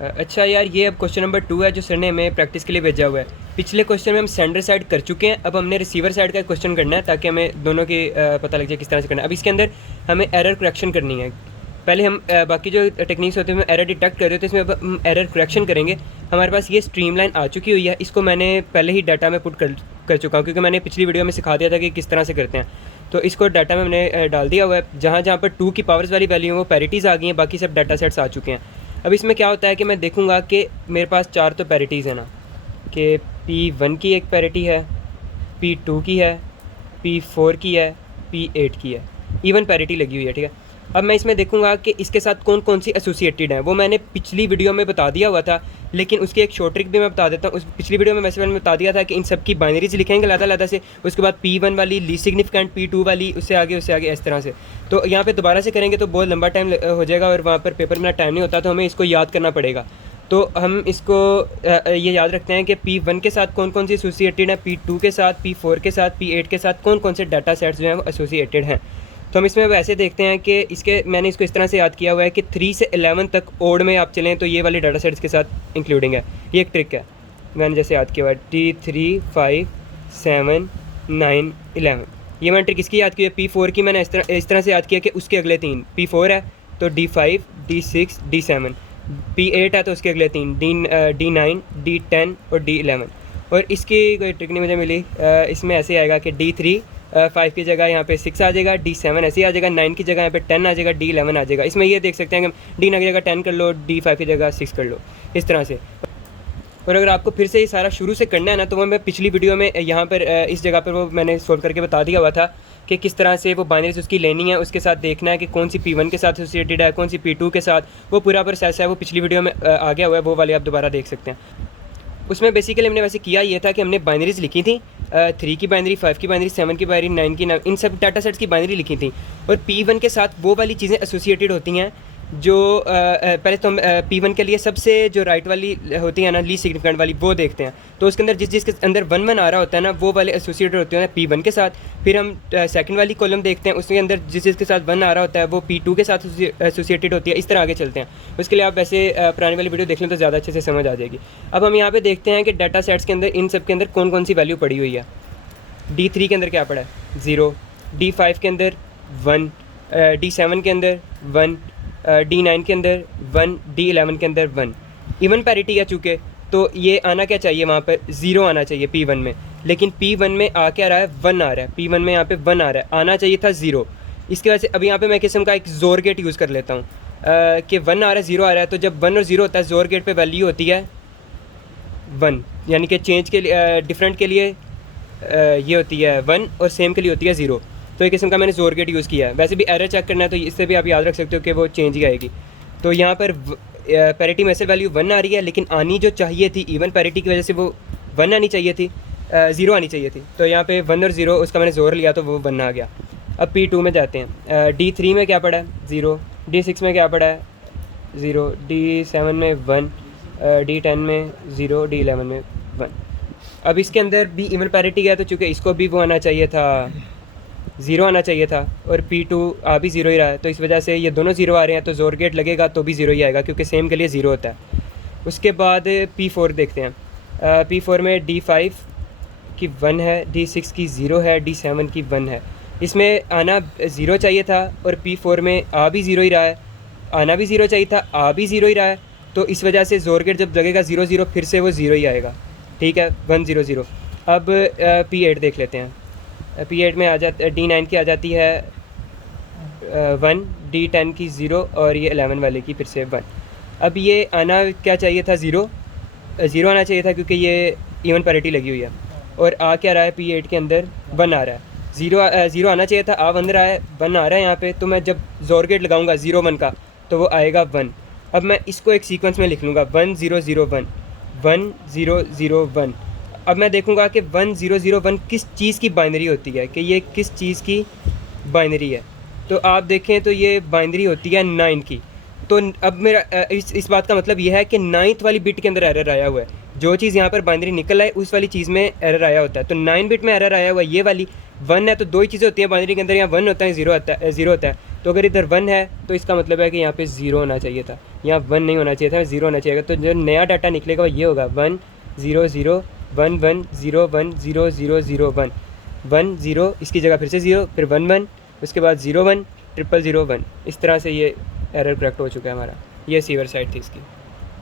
अच्छा यार, ये अब क्वेश्चन नंबर 2 है जो सर ने हमें प्रैक्टिस के लिए भेजा हुआ है। पिछले क्वेश्चन में हम सेंडर साइड कर चुके हैं, अब हमने रिसीवर साइड का क्वेश्चन करना है ताकि हमें दोनों की पता लग जाए किस तरह से करना है। अब इसके अंदर हमें एरर करेक्शन करनी है। पहले हम बाकी जो टेक्निक्स होते हैं हम एरर डिटेक्ट कर रहे होते हैं, इसमें अब हम एरर करेक्शन करेंगे। हमारे पास ये स्ट्रीम लाइन आ चुकी हुई है, इसको मैंने पहले ही डाटा में पुट कर चुका हूँ क्योंकि मैंने पिछली वीडियो में सिखा दिया था कि किस तरह से करते हैं। तो इसको डाटा में हमने डाल दिया हुआ है। जहाँ जहाँ पर 2 की पावर्स वाली वैल्यू है वो पैरिटीज़ आ गई हैं, बाकी सब डाटा सेट्स आ चुके हैं। अब इसमें क्या होता है कि मैं देखूंगा कि मेरे पास 4 तो पैरिटीज़ है ना, कि P1 की एक पैरिटी है, P2 की है, P4 की है, P8 की है, इवन पैरिटी लगी हुई है। ठीक है, अब मैं इसमें देखूंगा कि इसके साथ कौन कौन सी एसोसिएटेड हैं। वो मैंने पिछली वीडियो में बता दिया हुआ था, लेकिन उसकी एक शॉर्ट ट्रिक भी मैं बता देता हूँ। उस पिछली वीडियो में वैसे मैंने बता दिया था कि इन सब की बाइनरीज लिखेंगे अलग-अलग से, उसके बाद P1 वाली लीस्ट सिग्निफिकेंट, P2 वाली उससे आगे इस तरह से। तो यहाँ पे दोबारा से करेंगे तो बहुत लंबा टाइम हो जाएगा और वहाँ पर पेपर में टाइम नहीं होता, तो हमें इसको याद करना पड़ेगा। तो हम इसको ये याद रखते हैं कि P1 के साथ कौन कौन सी एसोसिएटेड है, P2 के साथ, P4 के साथ, P8 के साथ कौन कौन से डाटा सेट्स जो हैं वो एसोसिएटेड हैं। तो हम इसमें वैसे देखते हैं कि मैंने इसको इस तरह से याद किया हुआ है कि 3 से 11 तक ओड में आप चलें तो ये वाले डाटा सेट्स के साथ इंक्लूडिंग है। ये एक ट्रिक है, मैंने जैसे याद किया हुआ है D3, 5, 7, 9, 11। ये मैंने ट्रिक इसकी याद की है। P4 की मैंने इस तरह से याद किया कि उसके अगले 3, P4 है तो D5, D6, D7, P8 है तो उसके अगले 3, D9, D10 और D11। और इसकी कोई ट्रिक नहीं मुझे मिली। इसमें ऐसे आएगा कि D3 5 की जगह यहाँ पे 6 आ जाएगा, D7 ऐसे ही आ जाएगा, 9 की जगह यहाँ पे 10 आ जाएगा, D11 आ जाएगा। इसमें ये देख सकते हैं कि D9 की जगह 10 कर लो, D5 की जगह 6 कर लो, इस तरह से। और अगर आपको फिर से ये सारा शुरू से करना है ना, तो वो मैं पिछली वीडियो में यहाँ पर इस जगह पर वो मैंने सोल्व करके बता दिया हुआ था कि किस तरह से वो बाइनरीज उसकी लेनी है, उसके साथ देखना है कि कौन सी P1 के साथ एसोसिएटेड है, कौन सी P2 के साथ। वो पूरा प्रोसेस है, वो पिछली वीडियो में आ गया हुआ है, वो वाले आप दोबारा देख सकते हैं। उसमें बेसिकली हमने वैसे किया ये था कि हमने बाइनरीज लिखी थी, 3 की बाइनरी, 5 की बाइनरी, 7 की बाइनरी, 9 की, इन सब डाटा सेट्स की बाइनरी लिखी थी। और P1 के साथ वो वाली चीज़ें एसोसिएटेड होती हैं जो पहले तो हम P1 के लिए सबसे जो राइट वाली होती है ना, लीस्ट सिग्निफिकेंट वाली, वो देखते हैं। तो उसके अंदर जिसके अंदर 1 1 आ रहा होता है ना, वो वाले एसोसिएटेड होते हैं P1 के साथ। फिर हम सेकंड वाली कॉलम देखते हैं, उसके अंदर जिसके साथ 1 आ रहा होता है वो P2 के साथ एसोसिएटेड होती है। इस तरह आगे चलते हैं। उसके लिए आप वैसे पुरानी वाली वीडियो देख लें तो ज़्यादा अच्छे से समझ आ जाएगी। अब हम यहाँ पर देखते हैं कि डाटा सेट्स के अंदर इन सब के अंदर कौन कौन सी वैल्यू पड़ी हुई है। D3 के अंदर क्या पड़ा है, 0, D5 के अंदर 1, D7 के अंदर 1, D9 के अंदर 1, D11 के अंदर 1। इवन पैरिटी है चूँकि, तो ये आना क्या चाहिए, वहाँ पर 0 आना चाहिए P1 में, लेकिन P1 में आ क्या रहा है, 1 आ रहा है। P1 में यहाँ पे 1 आ रहा है, आना चाहिए था 0। इसकी वजह से अब यहाँ पे मैं किस्म का एक जोर गेट यूज़ कर लेता हूँ कि 1 आ रहा है, 0 आ रहा है। तो जब 1 और 0 होता है, जोर गेट पर वैल्यू होती है 1, यानी कि चेंज के लिए डिफरेंट के लिए ये होती है 1 और सेम के लिए होती है 0। तो एक किस्म का मैंने जोर गेट यूज़ किया है। वैसे भी एरर चेक करना है तो इससे भी आप याद रख सकते हो कि वो चेंज ही आएगी। तो यहाँ पर पैरिटी में से वैल्यू 1 आ रही है, लेकिन आनी जो चाहिए थी इवन पैरिटी की वजह से वो 1 आनी चाहिए थी, 0 आनी चाहिए थी। तो यहाँ पे 1 और 0 उसका मैंने जोर लिया तो वो 1 आ गया। अब P2 में जाते हैं। D3 में क्या पड़ा है, 0, D6 में क्या पड़ा है, 0, D7 में 1, D10 में 0, D11 में 1। अब इसके अंदर भी इवन पैरिटी है तो चूँकि इसको भी वो आना चाहिए था, 0 आना चाहिए था, और P2 आ भी 0 ही रहा है। तो इस वजह से ये दोनों 0 आ रहे हैं, तो जोर गेट लगेगा तो भी 0 ही आएगा क्योंकि सेम के लिए 0 होता है। उसके बाद P4 देखते हैं। P4 में D5 की 1 है, D6 की 0 है, D7 की 1 है। इसमें आना 0 चाहिए था और P4 में आ भी 0 ही रहा है, आना भी 0 चाहिए था, आ भी 0 ही रहा है। तो इस वजह से जोर गेट जब लगेगा 0 0 फिर से वो 0 ही आएगा। ठीक है, 1 0 0। अब P8 देख लेते हैं। P8 में आ जाता D9 की आ जाती है 1, D10 की 0 और ये 11 वाले की फिर से 1। अब ये आना क्या चाहिए था, 0 आना चाहिए था क्योंकि ये इवन पैरिटी लगी हुई है। और आ क्या रहा है, P8 के अंदर 1 आ रहा है। 0 आना चाहिए था, आ 1 रहा है, 1 आ रहा है यहाँ पे। तो मैं जब जोर गेट लगाऊंगा 0 1 का तो वो आएगा 1। अब मैं इसको एक सीक्वेंस में लिख लूँगा, 1 0 0 1, 1 0 0 1। अब मैं देखूंगा कि 1 0 0 1 किस चीज़ की बाइनरी होती है, कि ये किस चीज़ की बाइनरी है। तो आप देखें तो ये बाइनरी होती है 9 की। तो अब मेरा इस बात का मतलब ये है कि 9th वाली बिट के अंदर एरर आया हुआ है। जो चीज़ यहाँ पर बाइनरी निकल आए उस वाली चीज़ में एरर आया होता है। तो 9 बिट में एरर आया हुआ ये वाली 1 है, तो दो ही चीज़ें होती हैं बाइनरी के अंदर, यहाँ 1 होता है, 0 होता है। तो अगर इधर 1 है तो इसका मतलब है कि यहाँ पे 0 होना चाहिए था, यहाँ 1 नहीं होना चाहिए था, 0 होना चाहिए। तो जो नया डाटा निकलेगा वो ये होगा 1 0 0 1 1 0 1 0 0 0 1 1 0, इसकी जगह फिर से 0, फिर 1 1, उसके बाद 0 1 0 0 0 1। इस तरह से ये एरर करेक्ट हो चुका है हमारा। ये रिसीवर साइड थी इसकी।